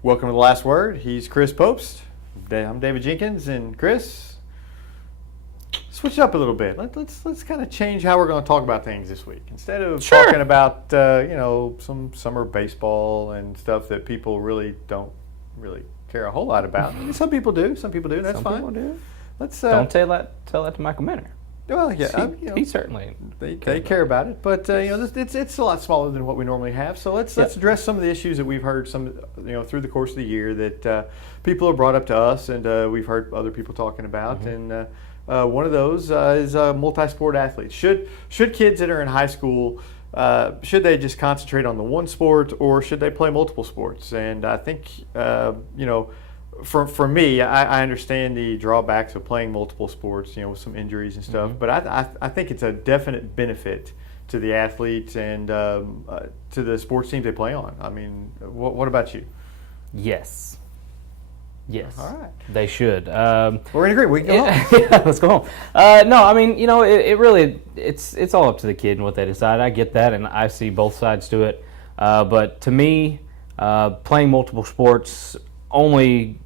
Welcome to The Last Word. He's Chris Popst. I'm David Jenkins, and Chris, switch it up a little bit. Let's kind of change how we're going to talk about things this week. Instead of talking about some summer baseball and stuff that people really don't really care a whole lot about. I mean, some people do. Some people do. That's fine. Some people do. Let's Don't tell that to Michael Minner. Well, yeah, He certainly they care about it, but it's a lot smaller than what we normally have. So let's address some of the issues that we've heard through the course of the year that people have brought up to us, and we've heard other people talking about. And one of those is multi-sport athletes. Should kids that are in high school should they just concentrate on the one sport, or should they play multiple sports? And I think For me, I understand the drawbacks of playing multiple sports, with some injuries and stuff. Mm-hmm. But I think it's a definite benefit to the athletes and to the sports teams they play on. I mean, what about you? Yes. All right. They should. We're in agreement. We can go home. Yeah, let's go home. No, I mean, it really it's all up to the kid and what they decide. I get that, and I see both sides to it. But to me, playing multiple sports only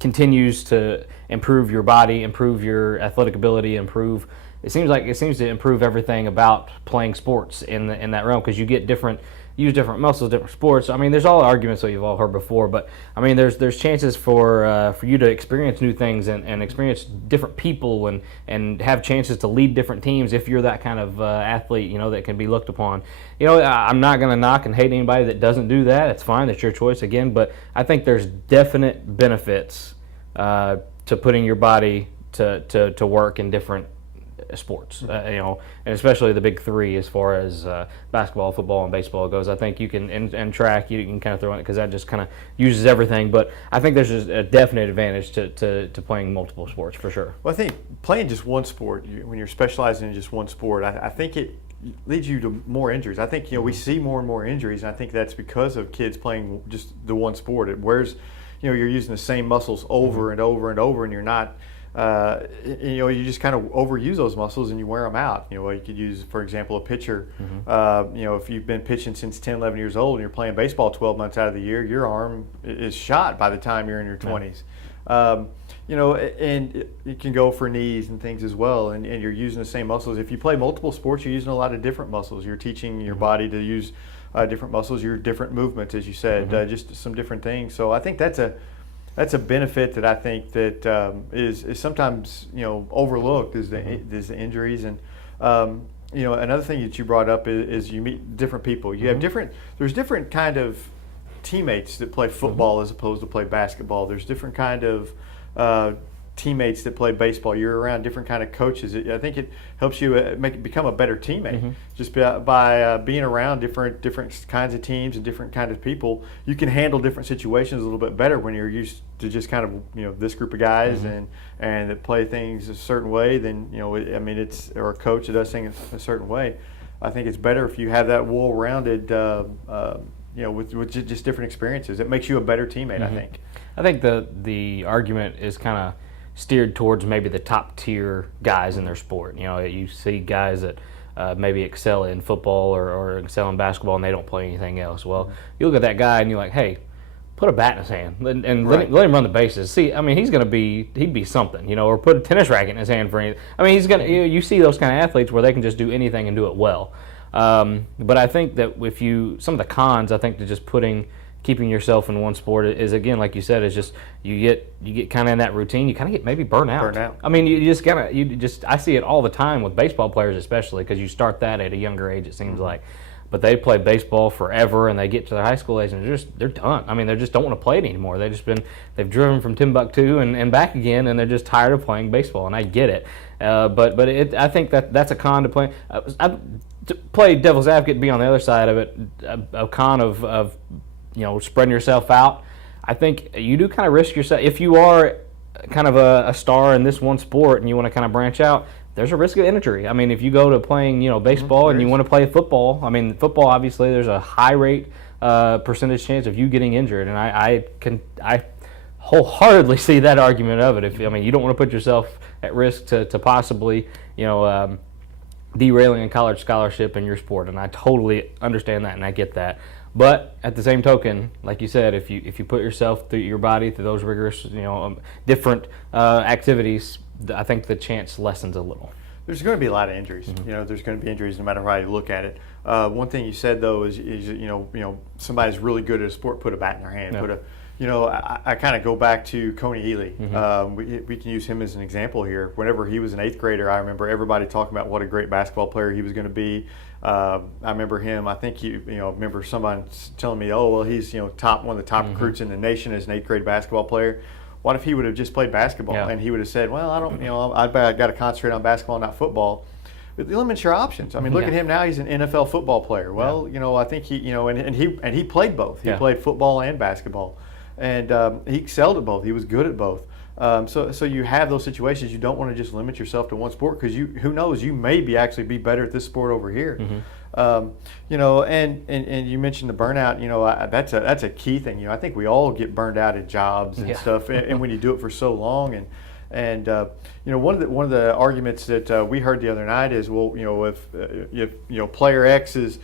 continues to improve your body, improve your athletic ability, it seems to improve everything about playing sports in that realm, because you get use different muscles, different sports. I mean, there's all arguments that you've all heard before, but I mean, there's chances for you to experience new things and experience different people and have chances to lead different teams if you're that kind of athlete, that can be looked upon. I'm not going to knock and hate anybody that doesn't do that. It's fine. That's your choice again. But I think there's definite benefits to putting your body to work in different sports, and especially the big three as far as basketball, football, and baseball goes. I think you can, and track, you can kind of throw in it because that just kind of uses everything. But I think there's just a definite advantage to playing multiple sports for sure. Well, I think playing just one sport, when you're specializing in just one sport, I think it leads you to more injuries. I think we see more and more injuries, and I think that's because of kids playing just the one sport. It wears, you're using the same muscles over and over and over, and you're not. You just kind of overuse those muscles and you wear them out. You could use, for example, a pitcher. If you've been pitching since 10, 11 years old and you're playing baseball 12 months out of the year, your arm is shot by the time you're in your 20s. And it can go for knees and things as well. And you're using the same muscles. If you play multiple sports, you're using a lot of different muscles. You're teaching your body to use different muscles, your different movements, as you said, just some different things. So I think that's a benefit that I think that is sometimes overlooked is the injuries. And another thing that you brought up is you meet different people. You have there's different kind of teammates that play football as opposed to play basketball. There's different kind of teammates that play baseball. You're around different kind of coaches. I think it helps you become a better teammate. Just by being around different kinds of teams and different kind of people. You can handle different situations a little bit better when you're used to just kind of this group of guys and that play things a certain way than or a coach that does things a certain way. I think it's better if you have that well-rounded with just different experiences. It makes you a better teammate. I think the argument is kind of steered towards maybe the top tier guys in their sport. You see guys that maybe excel in football or excel in basketball and they don't play anything else. Well, you look at that guy and you're like, hey, put a bat in his hand and let him run the bases. See, I mean, he'd be something, or put a tennis racket in his hand for anything. I mean, he's gonna. You see those kind of athletes where they can just do anything and do it well. But I think that some of the cons, I think, to just keeping yourself in one sport is, again, like you said, is just you get kind of in that routine. You kind of get maybe burnt out. I mean, I see it all the time with baseball players, especially because you start that at a younger age. It seems like, but they play baseball forever, and they get to their high school age, and they're done. I mean, they just don't want to play it anymore. They've driven from Timbuktu and back again, and they're just tired of playing baseball. And I get it, but I think that's a con to play. To play devil's advocate, be on the other side of it, a con of spreading yourself out. I think you do kind of risk yourself if you are kind of a star in this one sport and you want to kind of branch out. There's a risk of injury. I mean, if you go to playing, baseball and you want to play football, I mean, football, obviously, there's a high rate percentage chance of you getting injured, and I wholeheartedly see that argument of it. You don't want to put yourself at risk to possibly, derailing a college scholarship in your sport, and I totally understand that and I get that. But at the same token, like you said, if you put yourself through your body through those rigorous, different activities, I think the chance lessens a little. There's going to be a lot of injuries. There's going to be injuries no matter how you look at it. One thing you said though is somebody's really good at a sport, put a bat in their hand. Yeah. I kind of go back to Coney Healy. We can use him as an example here. Whenever he was an 8th grader, I remember everybody talking about what a great basketball player he was going to be. I remember him. I think remember someone telling me, oh well, he's one of the top recruits in the nation as an 8th grade basketball player. What if he would have just played basketball and he would have said, well, I don't, I've got to concentrate on basketball, not football. It limits your options. I mean, look at him now; he's an NFL football player. Well, I think he, and he played both. He played football and basketball, and he excelled at both. He was good at both. So you have those situations. You don't want to just limit yourself to one sport because who knows, you may actually be better at this sport over here. And you mentioned the burnout. That's a key thing. I think we all get burned out at jobs and stuff, and when you do it for so long, and one of the arguments that we heard the other night is, well, if player X is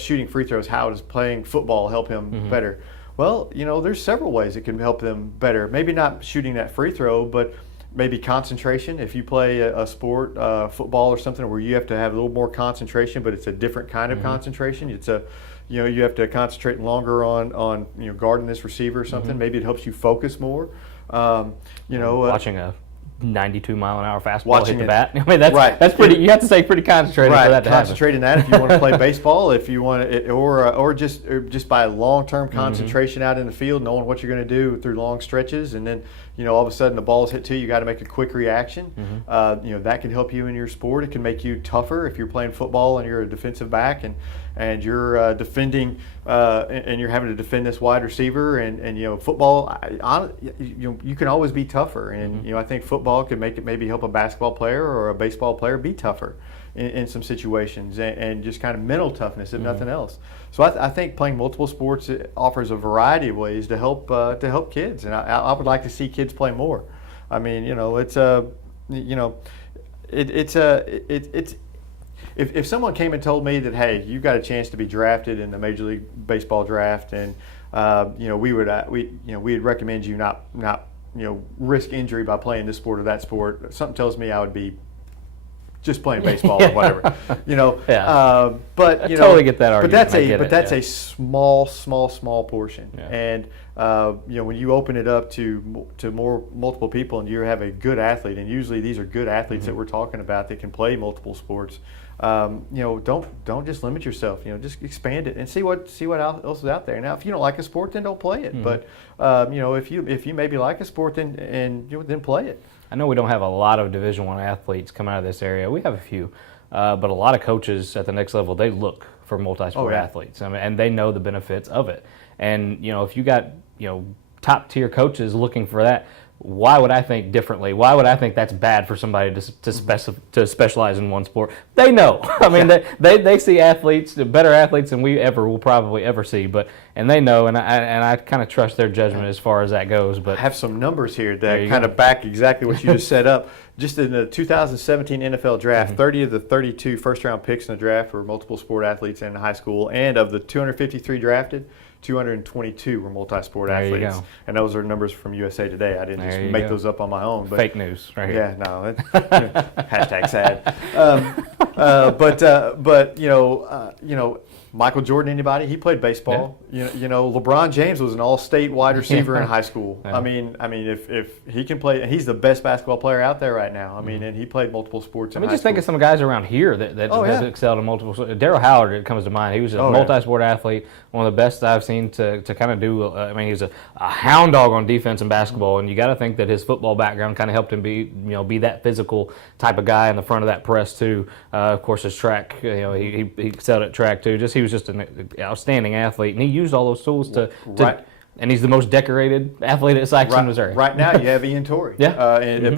shooting free throws, how does playing football help him better? Well, there's several ways it can help them better. Maybe not shooting that free throw, but maybe concentration. If you play a sport, football or something, where you have to have a little more concentration, but it's a different kind of concentration. It's you have to concentrate longer on guarding this receiver or something. Maybe it helps you focus more. Watching a 92-mile-an-hour fastball hit the bat. I mean, that's pretty. You have to stay pretty concentrated for that to concentrate in that if you want to play baseball, if you want to, or just by long-term concentration out in the field, knowing what you're going to do through long stretches, and then all of a sudden the ball's hit to you, got to make a quick reaction. That can help you in your sport. It can make you tougher if you're playing football and you're a defensive back and you're defending and you're having to defend this wide receiver and football. You can always be tougher, and I think football can maybe help a basketball player or a baseball player be tougher in some situations, and just kind of mental toughness if nothing else. So I think playing multiple sports offers a variety of ways to help kids, and I would like to see kids play more. I mean, if someone came and told me that, hey, you got a chance to be drafted in the Major League Baseball draft, and we'd recommend you not risk injury by playing this sport or that sport, something tells me I would be just playing baseball or whatever. But I totally get that argument. But that's a small portion. And when you open it up to multiple people, and you have a good athlete, and usually these are good athletes that we're talking about that can play multiple sports. Don't just limit yourself. Just expand it and see what else is out there. Now, if you don't like a sport, then don't play it. But if you maybe like a sport, then play it. I know we don't have a lot of Division I athletes come out of this area. We have a few, but a lot of coaches at the next level, they look for multi-sport athletes. I mean, and they know the benefits of it. And if you got top tier coaches looking for that, why would I think differently? Why would I think that's bad for somebody to specialize in one sport? They know. I mean, they see athletes, better athletes than we will probably ever see. And they know, and I kind of trust their judgment as far as that goes. But I have some numbers here that kind of back exactly what you just set up. Just in the 2017 NFL draft, 30 of the 32 first-round picks in the draft were multiple sport athletes in high school, and of the 253 drafted, 222 were multi-sport athletes, and those are numbers from USA Today. I didn't just make those up on my own. But, fake news, right here. Yeah, no, hashtag sad. Michael Jordan, anybody? He played baseball. Yeah. LeBron James was an all-state wide receiver in high school. Yeah. I mean, if he can play, he's the best basketball player out there right now. I mean, and he played multiple sports. Just think of some guys around here that has excelled in multiple sports. Daryl Howard, it comes to mind. He was a multi-sport athlete, one of the best I've seen to kind of do. He was a hound dog on defense in basketball, and you got to think that his football background kind of helped him be that physical type of guy in the front of that press too. Of course, his track, he excelled at track too. He was just an outstanding athlete, and he used all those tools to and he's the most decorated athlete at Sykeston, Missouri. Right now, you have Ian Torrey at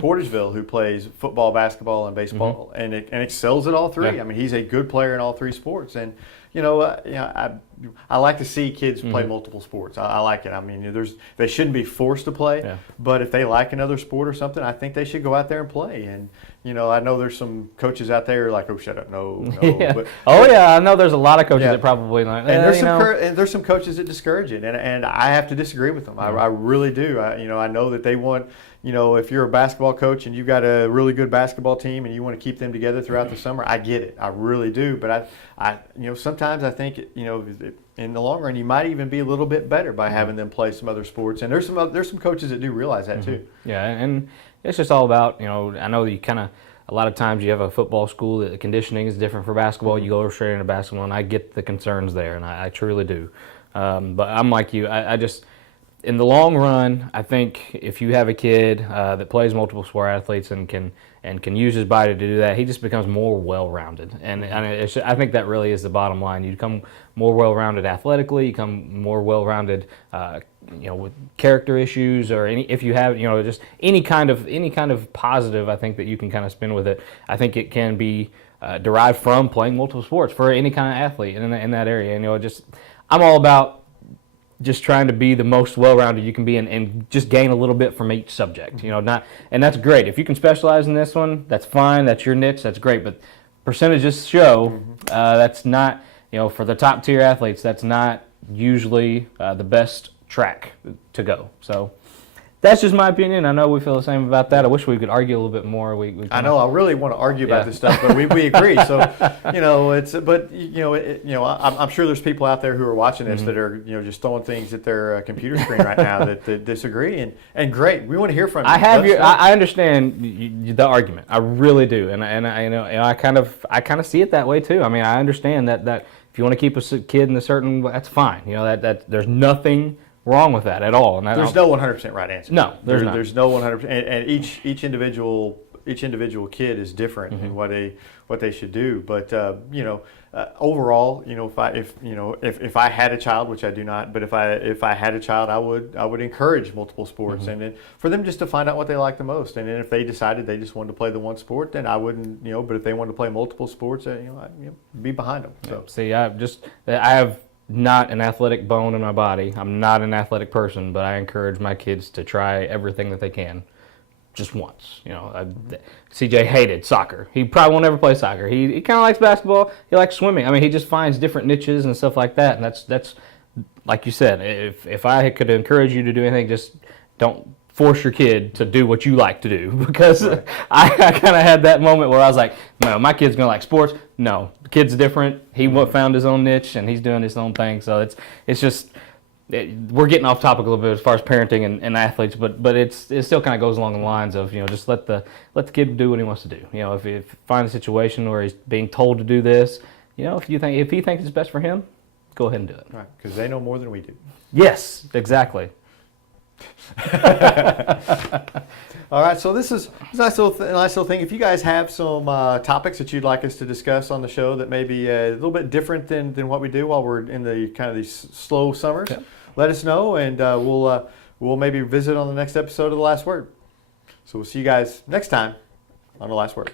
Portageville, who plays football, basketball, and baseball, and excels at all three. Yeah. I mean, he's a good player in all three sports, and I like to see kids play multiple sports. I like it. I mean, they shouldn't be forced to play, but if they like another sport or something, I think they should go out there and play. And I know there's some coaches out there like, oh, shut up, no. Yeah. But, I know there's a lot of coaches Yeah. that probably like. and there's some coaches that discourage it, and I have to disagree with them. I really do. I know that they want, if you're a basketball coach and you've got a really good basketball team and you want to keep them together throughout the summer, I get it. I really do. But I sometimes I think, in the long run, you might even be a little bit better by having them play some other sports. And there's some coaches that do realize that too. Yeah, and it's just all about, I know that you kind of, a lot of times you have a football school that the conditioning is different for basketball. You go straight into basketball, and I get the concerns there, and I truly do. But I'm like you. I just, in the long run, I think if you have a kid that plays multiple sport athletes and can use his body to do that, he just becomes more well-rounded. And I think that really is the bottom line. You become more well-rounded athletically, you become more well-rounded with character issues, or if you have just any kind of positive, I think that you can kind of spin with it. I think it can be derived from playing multiple sports for any kind of athlete in that area. I'm all about just trying to be the most well-rounded you can be and just gain a little bit from each subject. And that's great. If you can specialize in this one, that's fine. That's your niche. That's great. But percentages show that's not, for the top tier athletes, that's not usually the best track to go. So that's just my opinion. I know we feel the same about that. I wish we could argue a little bit more. I know. I really want to argue about this stuff, but we agree. So, I'm sure there's people out there who are watching this that are, just throwing things at their computer screen right now that disagree. And great, we want to hear from you. I understand the argument. I really do, and I kind of see it that way too. I mean, I understand that if you want to keep a kid in a certain, that's fine. That there's nothing wrong with that at all. And there's no 100% right answer. No, there's not. There's no 100%, and each individual kid is different in what they should do. But overall, if I had a child, which I do not, but if I had a child, I would encourage multiple sports, and then for them just to find out what they like the most. And then if they decided they just wanted to play the one sport, then I wouldn't, but if they wanted to play multiple sports, I'd be behind them. So see, I have not an athletic bone in my body. I'm not an athletic person, but I encourage my kids to try everything that they can just once. CJ hated soccer. He probably won't ever play soccer. He kind of likes basketball. He likes swimming. I mean, he just finds different niches and stuff like that. And that's like you said, if I could encourage you to do anything, just don't force your kid to do what you like to do, because I kind of had that moment where I was like, no, my kid's going to like sports. No, the kid's different. He found his own niche, and he's doing his own thing. So it's just, we're getting off topic a little bit as far as parenting and athletes, but it still kind of goes along the lines of, just let the kid do what he wants to do. If you find a situation where he's being told to do this, if he thinks it's best for him, go ahead and do it. Right, because they know more than we do. Yes, exactly. All right, so this is a nice little thing. If you guys have some topics that you'd like us to discuss on the show that may be a little bit different than what we do while we're in the kind of these slow summers, let us know, and we'll maybe visit on the next episode of The Last Word. So we'll see you guys next time on The Last Word.